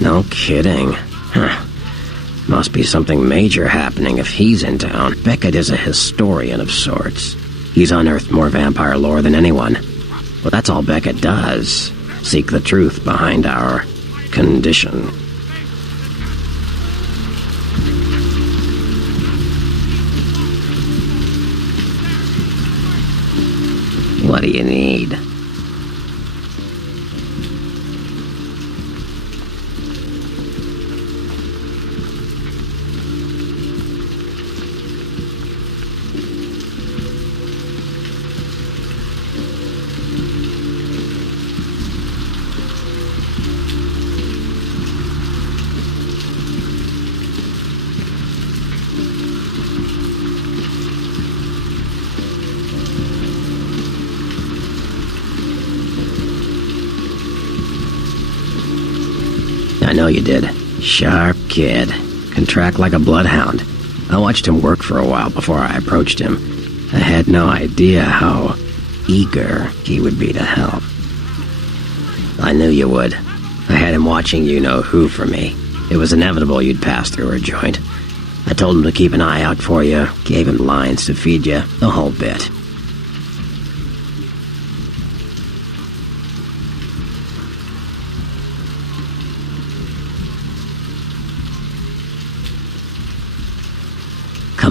No kidding. Huh. Must be something major happening if he's in town. Beckett is a historian of sorts. He's unearthed more vampire lore than anyone. Well, that's all Beckett does. Seek the truth behind our condition. What do you need? I know you did. Sharp kid. Can track like a bloodhound. I watched him work for a while before I approached him. I had no idea how eager he would be to help. I knew you would. I had him watching you-know-who for me. It was inevitable you'd pass through her joint. I told him to keep an eye out for you, gave him lines to feed you, the whole bit.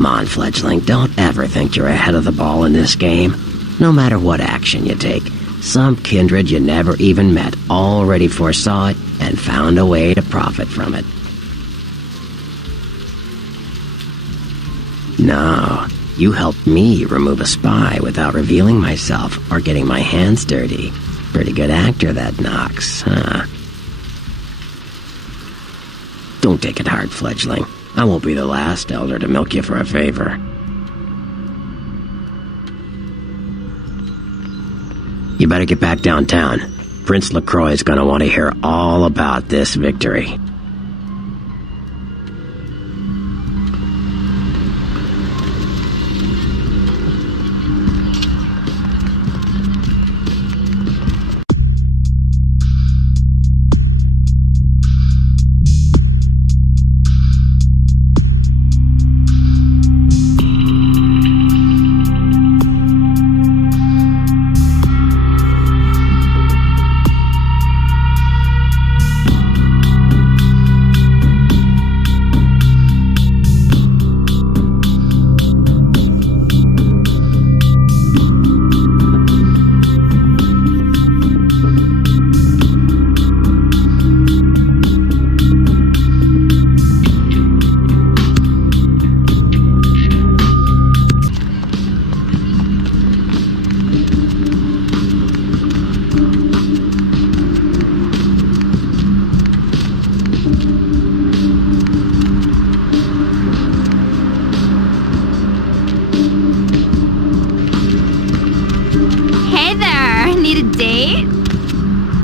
on, fledgling, don't ever think you're ahead of the ball in this game. No matter what action you take, some kindred you never even met already foresaw it and found a way to profit from it. No, you helped me remove a spy without revealing myself or getting my hands dirty. Pretty good actor, that Knox, huh? Don't take it hard, fledgling. I won't be the last elder to milk you for a favor. You better get back downtown. Prince LaCroix's gonna want to hear all about this victory.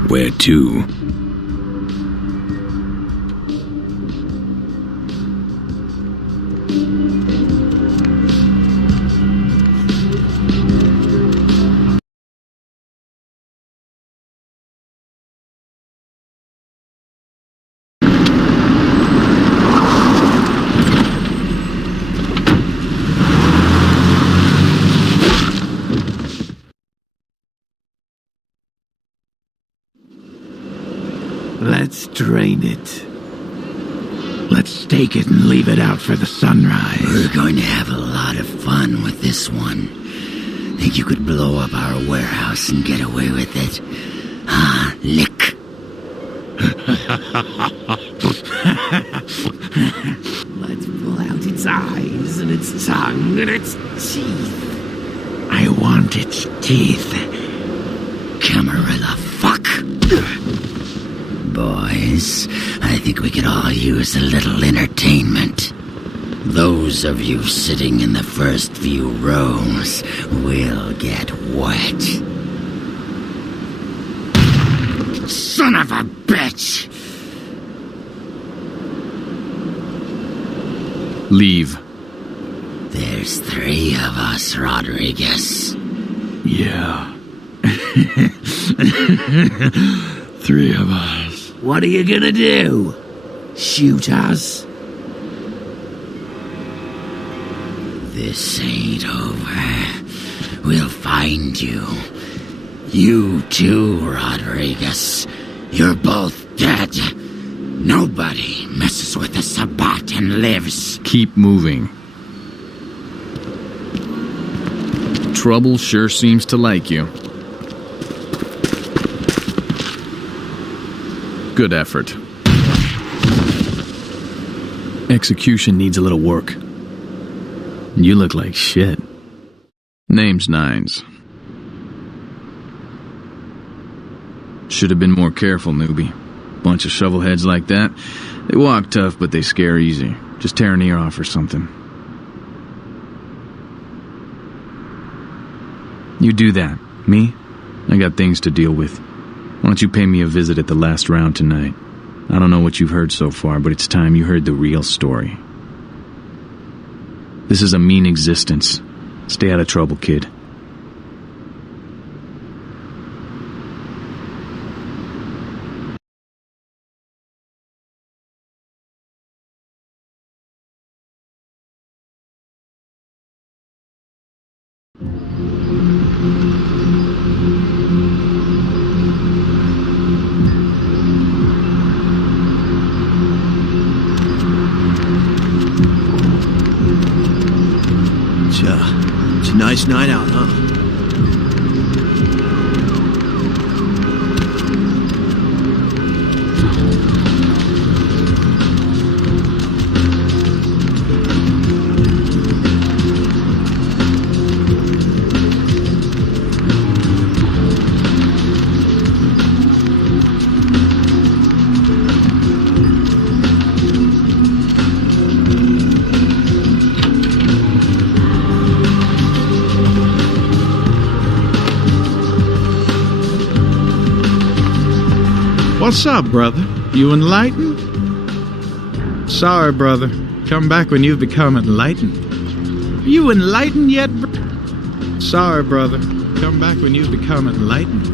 Where to? Let's drain it. Let's take it and leave it out for the sunrise. We're going to have a lot of fun with this one. Think you could blow up our warehouse and get away with it? Ah, lick. Let's pull out its eyes and its tongue and its teeth. I want its teeth. Camarilla fuck. Boys, I think we could all use a little entertainment. Those of you sitting in the first few rows will get wet. Son of a bitch! Leave. There's 3 of us, Rodriguez. Yeah. 3 of us. What are you gonna do? Shoot us? This ain't over. We'll find you. You too, Rodriguez. You're both dead. Nobody messes with the Sabbat and lives. Keep moving. Trouble sure seems to like you. Good effort. Execution needs a little work. You look like shit. Name's Nines. Should have been more careful, newbie. Bunch of shovelheads like that. They walk tough, but they scare easy. Just tear an ear off or something. You do that. Me? I got things to deal with. Why don't you pay me a visit at the last round tonight? I don't know what you've heard so far, but it's time you heard the real story. This is a mean existence. Stay out of trouble, kid. nice night out, huh? What's up, brother? You enlightened? Sorry, brother. Come back when you've become enlightened. Are you enlightened yet, Sorry, brother. Come back when you've become enlightened.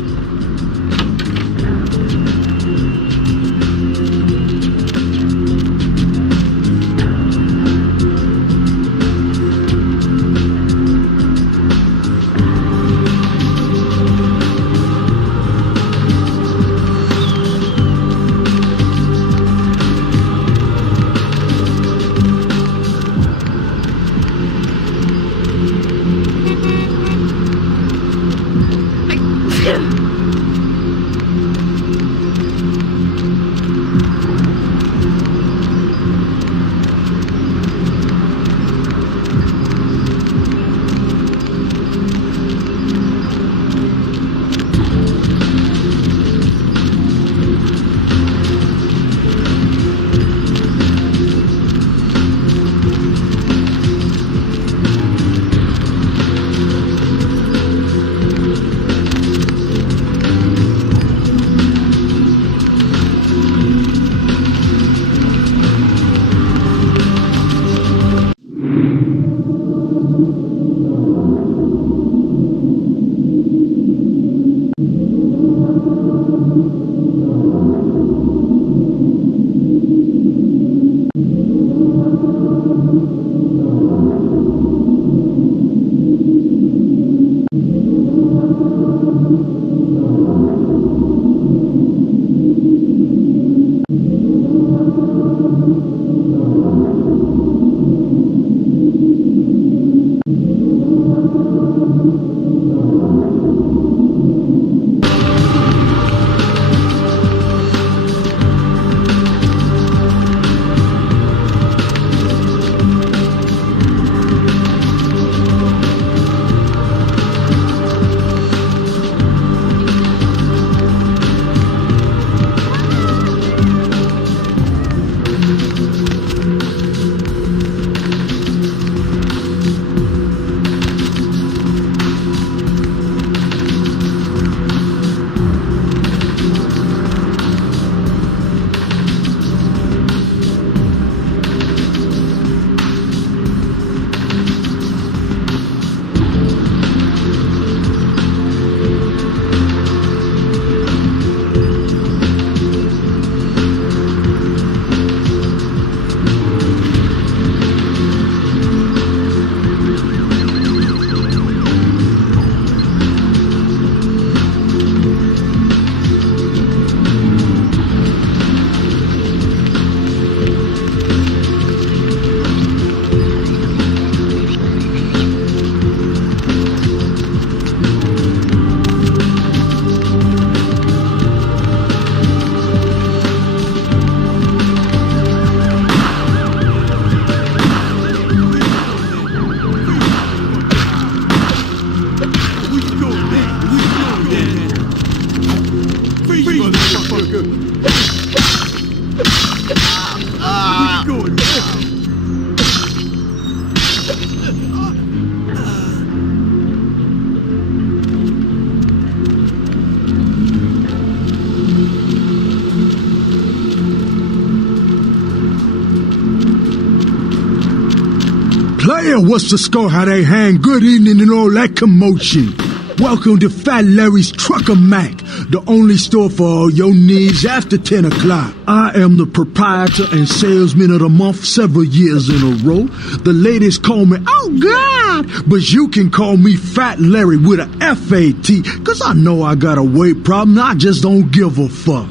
Player, what's the score? How they hang? Good evening and all that commotion. Welcome to Fat Larry's Trucker Mac, the only store for all your needs after 10 o'clock. I am the proprietor and salesman of the month several years in a row. The ladies call me, oh God, but you can call me Fat Larry with a F-A-T, cause I know I got a weight problem, I just don't give a fuck.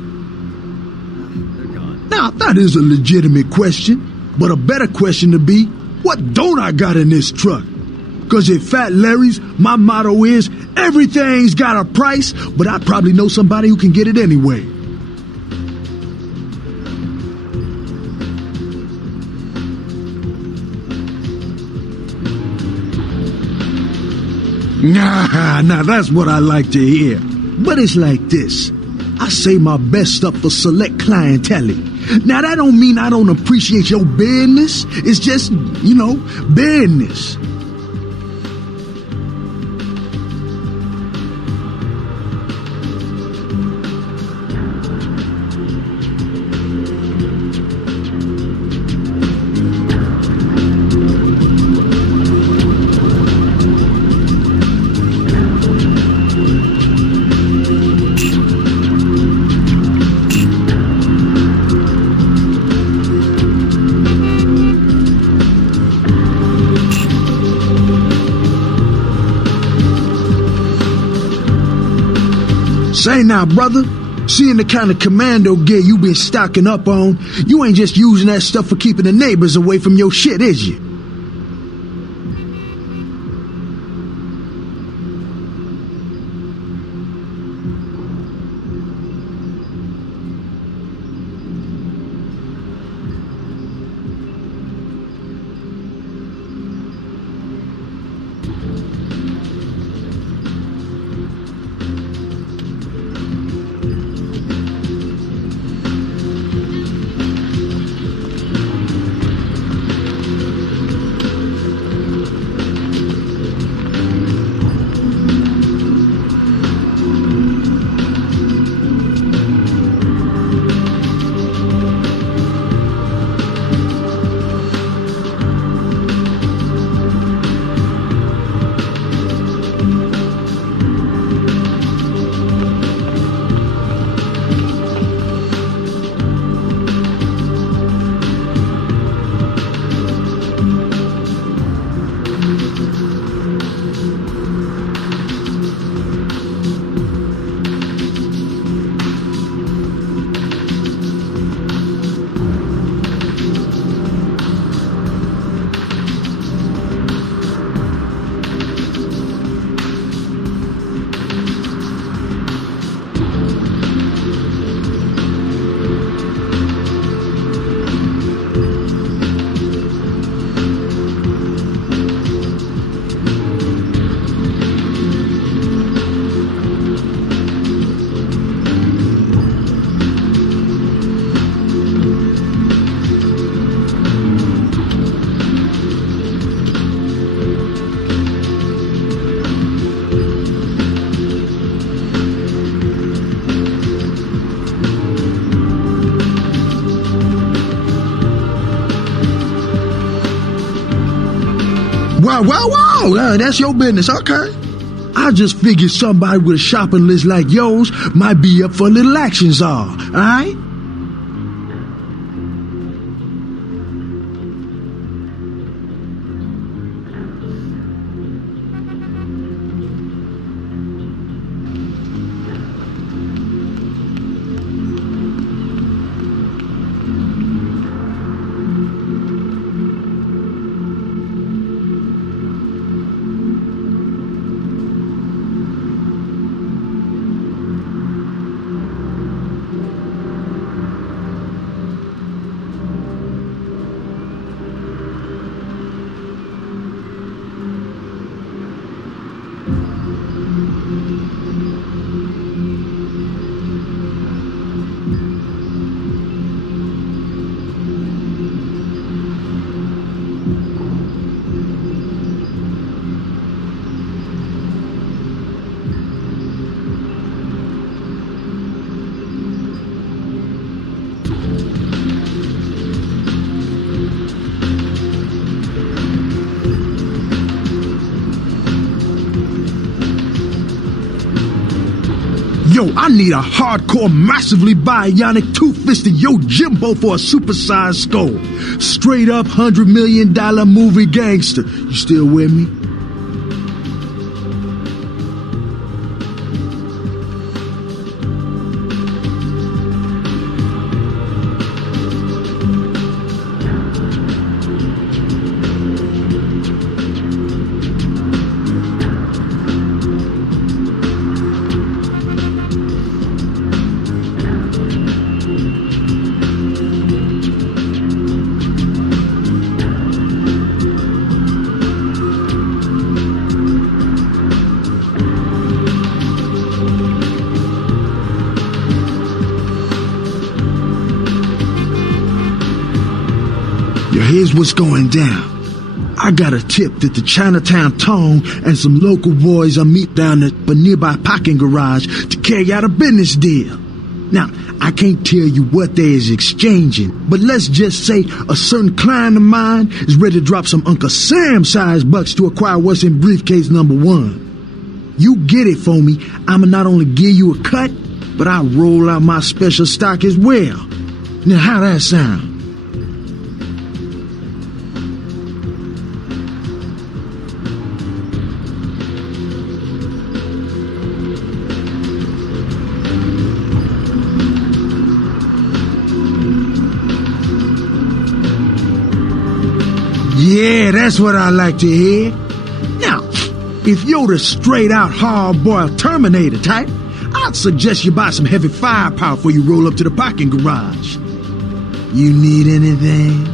Now, that is a legitimate question, but a better question to be, what don't I got in this truck? Cause at Fat Larry's, my motto is, everything's got a price, but I probably know somebody who can get it anyway. Now that's what I like to hear. But it's like this. I save my best stuff for select clientele. Now that don't mean I don't appreciate your business. It's just, business. Say now, brother, seeing the kind of commando gear you been stocking up on, you ain't just using that stuff for keeping the neighbors away from your shit, is you? Wow, that's your business, okay. I just figured somebody with a shopping list like yours might be up for a little action, czar, alright? Yo, I need a hardcore, massively bionic, two-fisted Yojimbo for a supersized skull. Straight up $100 million movie gangster. You still with me? Here's what's going down. I got a tip that the Chinatown Tone and some local boys are meet down at a nearby parking garage to carry out a business deal. Now, I can't tell you what they is exchanging, but let's just say a certain client of mine is ready to drop some Uncle Sam-sized bucks to acquire what's in briefcase number 1. You get it for me, I'ma not only give you a cut, but I'll roll out my special stock as well. Now, how that sound? Yeah, that's what I like to hear. Now, if you're the straight-out hard-boiled Terminator type, I'd suggest you buy some heavy firepower before you roll up to the parking garage. You need anything?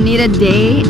Need a date?